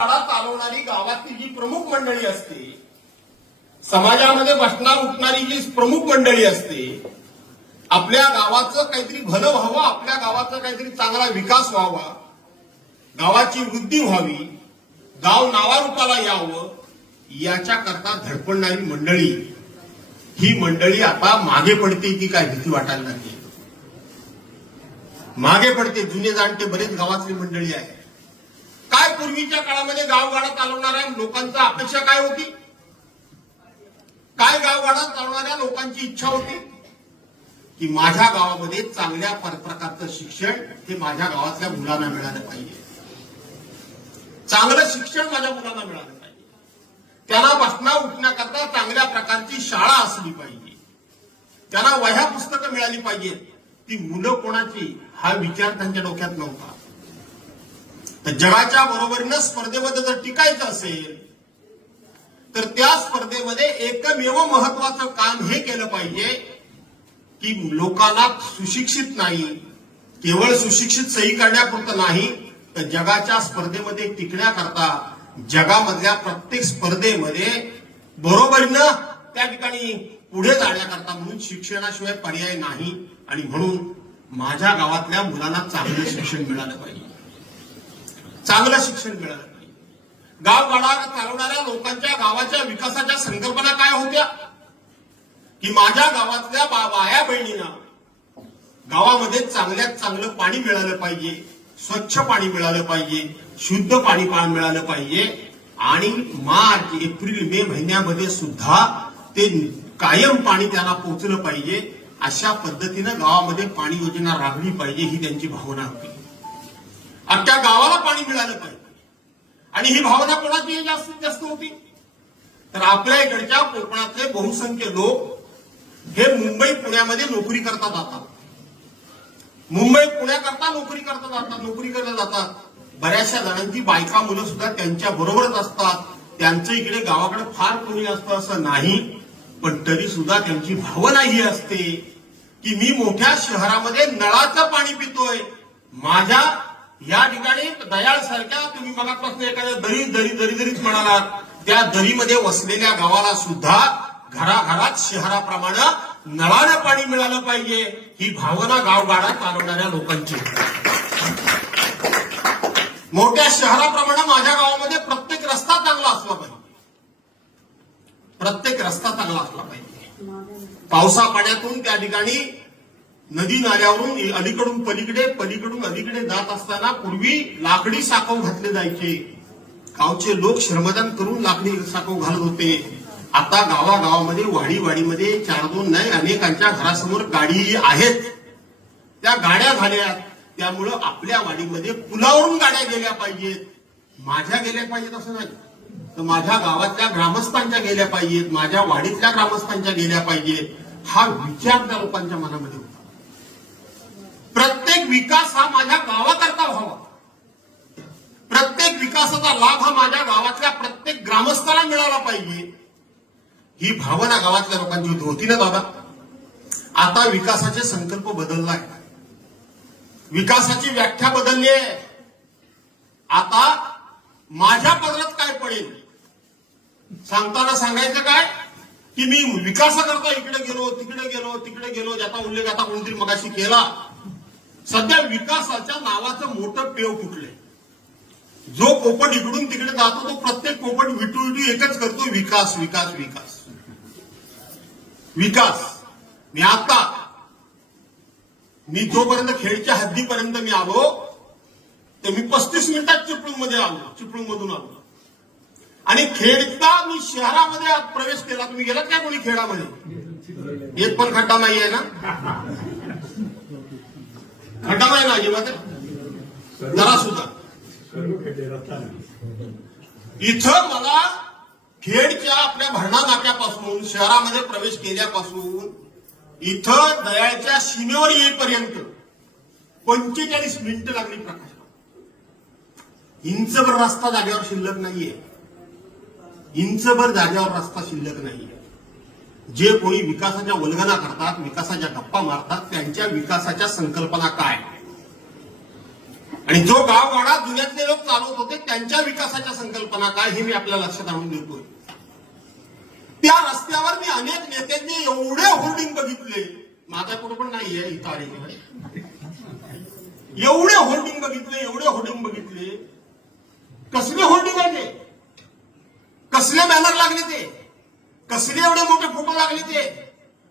शाळा चालवणारी गावातली जी प्रमुख मंडळी असते समाजामध्ये बसणार उठणारी जी प्रमुख मंडळी असते आपल्या गावाचं काहीतरी भलं व्हावं आपल्या गावाचा काहीतरी चांगला विकास व्हावा गावाची वृद्धी व्हावी गाव नावारूपाला यावं याच्याकरता धडपडणारी मंडळी. ही मंडळी आता मागे पडते की काय भीती वाटायला लागली? मागे पडते जुने जाणते बरेच गावातली मंडळी आहे पूर्वीच्या काळामध्ये गावगाडा चालवणाऱ्या लोकांचा अपेक्षा काय होती? काय गावगाडा चालवणाऱ्या लोकांची इच्छा होती? की माझ्या गावामध्ये चांगल्या प्रकारचं शिक्षण हे माझ्या गावातल्या मुलांना मिळालं पाहिजे. चांगलं शिक्षण माझ्या मुलांना मिळालं पाहिजे. त्यांना बसण्या उठण्याकरता चांगल्या प्रकारची शाळा असली पाहिजे. त्यांना वह्या पुस्तकं मिळाली पाहिजेत. ती मुलं कोणाची? हा विचार त्यांच्या डोक्यात नव्हता. तर जगाच्या बरोबरीनं स्पर्धेमध्ये जर टिकायचं असेल तर त्या स्पर्धेमध्ये एकमेव महत्वाचं काम हे केलं पाहिजे की लोकांना सुशिक्षित नाही केवळ सुशिक्षित सही करण्यापुरतं नाही तर जगाच्या स्पर्धेमध्ये टिकण्याकरता जगामधल्या प्रत्येक स्पर्धेमध्ये बरोबरीनं त्या ठिकाणी पुढे जाण्याकरता म्हणून शिक्षणाशिवाय पर्याय नाही. आणि म्हणून माझ्या गावातल्या मुलांना चांगलं शिक्षण मिळालं पाहिजे. चांगलं शिक्षण मिळालं पाहिजे. गावगाडा चालवणाऱ्या लोकांच्या गावाच्या विकासाच्या संकल्पना काय होत्या? की माझ्या गावातल्या बाया बहिणींना गावामध्ये चांगल्यात चांगलं पाणी मिळालं पाहिजे स्वच्छ पाणी मिळालं पाहिजे शुद्ध पाणी मिळालं पाहिजे. आणि मार्च एप्रिल मे महिन्यामध्ये सुद्धा ते कायम पाणी त्यांना पोहोचलं पाहिजे. अशा पद्धतीनं गावामध्ये पाणी योजना राबली पाहिजे ही त्यांची भावना होती. अख्ख्या गावात पाणी मिळालं पाहिजे. आणि ही भावना कोणाची जास्तीत जास्त होती? तर आपल्या इकडच्या कोकणातले बहुसंख्य लोक हे मुंबई पुण्यामध्ये नोकरी करता जातात. मुंबई पुण्याकरता नोकरी करता जातात नोकरी करता जातात. बऱ्याचशा जणांची बायका मुलं सुद्धा त्यांच्या बरोबरच असतात. त्यांचं इकडे गावाकडे फार कोणी असतं असं नाही. पण तरी सुद्धा त्यांची भावना ही असते की मी मोठ्या शहरामध्ये नळाचं पाणी पितोय. माझ्या या ठिकाणी दयाळ सारख्या तुम्ही प्रश्न एखाद्या दरी दरी दरी दरीत म्हणालात त्या दरीमध्ये वसलेल्या गावाला सुद्धा घराघरात शहराप्रमाणे नळानं पाणी मिळालं पाहिजे ही भावना गावगाडा चालवणाऱ्या लोकांची. मोठ्या शहराप्रमाणे माझ्या गावामध्ये प्रत्येक रस्ता चांगला असला पाहिजे. प्रत्येक रस्ता चांगला असला पाहिजे. पावसा पाण्यातून त्या ठिकाणी नदी नाल्यावरून अलीकडून पलीकडे पलीकडून अलीकडे जात असताना पूर्वी लाकडी साकव घातले जायचे. गावचे लोक श्रमदान करून लाकडी साकव घालत होते. आता गावागावामध्ये वाडी वाडीमध्ये चार दोन नाही अनेकांच्या घरासमोर गाडी आहेत. त्या गाड्या झाल्या. त्यामुळं आपल्या वाडीमध्ये पुलावरून गाड्या गेल्या पाहिजेत. माझ्या गेल्या पाहिजेत असं नाही. तर माझ्या गावातल्या ग्रामस्थांच्या गेल्या पाहिजेत. माझ्या वाडीतल्या ग्रामस्थांच्या गेल्या पाहिजेत. हा विचार त्या लोकांच्या मनामध्ये प्रत्येक विकास हा माझ्या गावाकरता व्हावा. प्रत्येक विकासाचा लाभ हा माझ्या गावातल्या प्रत्येक ग्रामस्थाला मिळाला पाहिजे. ही भावना गावातल्या लोकांची होती. होती ना दादा? आता विकासाचे संकल्प बदललाय. विकासाची व्याख्या बदलली आहे. आता माझ्या पदरात काय पडेल? सांगताना सांगायचं काय? की मी विकासाकरता इकडे गेलो तिकडे गेलो तिकडे गेलो ज्याचा उल्लेख आता कोणतरी मगाशी केला. सध्या विकासाच्या नावाचं मोठं पेव फुटलंय. जो पोपट इकडून तिकडे जातो तो प्रत्येक पोपट विटू विटू एकच करतो विकास विकास विकास. विकास. मी आता मी जोपर्यंत खेळच्या हद्दीपर्यंत मी आलो तर मी पस्तीस मिनिटात चिपळूणमध्ये आलो चिपळूण मधून आलो. आणि खेडता मी शहरामध्ये प्रवेश केला. तुम्ही गेलात काय कोणी खेळामध्ये एक पण खड्डा नाही आहे ना? खड्डा आहे ना अजिबात जरा सुद्धा. इथं मला खेडच्या आपल्या भरणा नाक्यापासून शहरामध्ये प्रवेश केल्यापासून इथं दयाच्या सीमेवर येईपर्यंत पंचेचाळीस मिनिटं लागली प्रकाश. इंचभर रस्ता जागेवर शिल्लक नाहीये. इंचभर जागेवर रस्ता शिल्लक नाहीये. जे कोणी विकासाच्या वल्गना करतात विकासाच्या गप्पा मारतात त्यांच्या विकासाच्या संकल्पना काय? आणि जो गाववाडा जुन्यातले लोक चालवत होते त्यांच्या विकासाच्या संकल्पना काय हे मी आपल्या लक्षात आणून देतोय. त्या रस्त्यावर मी अनेक नेत्यांनी एवढे होर्डिंग बघितले. माझा कुठं पण नाहीये इथं आले एवढे होर्डिंग बघितले एवढे होर्डिंग बघितले. कसले होर्डिंग आहे ते? कसले बॅनर लागले ते? कसले एवढे मोठे फोटो लागले ते?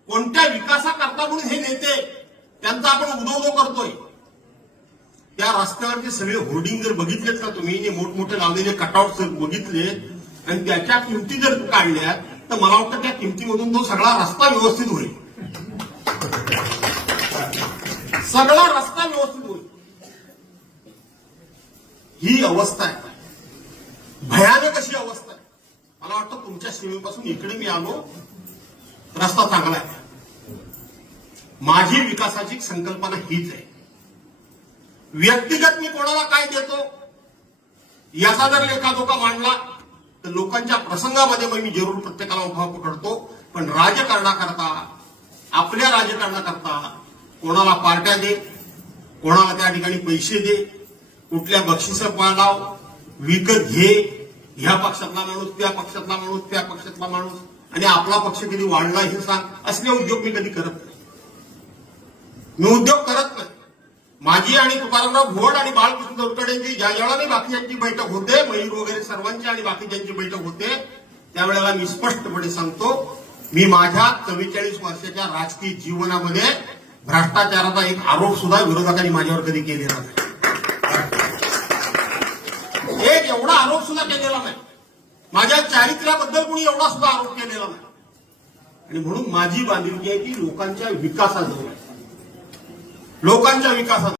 कोणत्या विकासाकरता म्हणून हे नेते त्यांचा आपण उदोदो करतोय? त्या रस्त्यावरचे सगळे होर्डिंग जर बघितलेत का तुम्ही जे मोठमोठे लावलेले कटआउट जर बघितले आणि त्याच्या किमती जर काढल्या तर मला वाटतं त्या किमतीमधून तो सगळा रस्ता व्यवस्थित होईल. सगळा रस्ता व्यवस्थित होईल. ही अवस्था आहे. भयानक अशी अवस्था आहे. मला वाटतं तुमच्या सीमेपासून इकडे मी आलो रस्ता चांगला आहे. माझी विकासाची संकल्पना हीच आहे. व्यक्तिगत मी कोणाला काय देतो याचा जर लेखाजोखा मांडला तर लोकांच्या प्रसंगामध्ये मग मी जरूर प्रत्येकाला उभा पकडतो. पण राजकारणाकरता आपल्या राजकारणाकरता कोणाला पार्ट्या दे कोणाला त्या ठिकाणी पैसे दे कुठल्या बक्षिस लाव विकत घे ह्या पक्षातला माणूस त्या पक्षातला माणूस त्या पक्षातला माणूस. आणि आपला पक्ष कधी वाढला हे सांग. असले उद्योग मी कधी करत नाही. मी उद्योग करत नाही. माझी आणि तुकारामराव भोड आणि बाळकृष्ण तोडकरे ज्या वेळाने बाकीच्यांची बैठक होते मयूर वगैरे सर्वांची आणि बाकीच्यांची बैठक होते त्यावेळेला मी स्पष्टपणे सांगतो मी माझ्या चव्वेचाळीस वर्षाच्या राजकीय जीवनामध्ये भ्रष्टाचाराचा एक आरोप सुद्धा विरोधकांनी माझ्यावर कधी केलेला नाही एक एवढा आरोप सुद्धा केलेला नाही. माझ्या चारित्र्याबद्दल कोणी एवढा सुद्धा आरोप केलेला नाही. आणि म्हणून माझी बांधिलकी आहे की लोकांच्या विकासाजवळ. लोकांच्या विकासात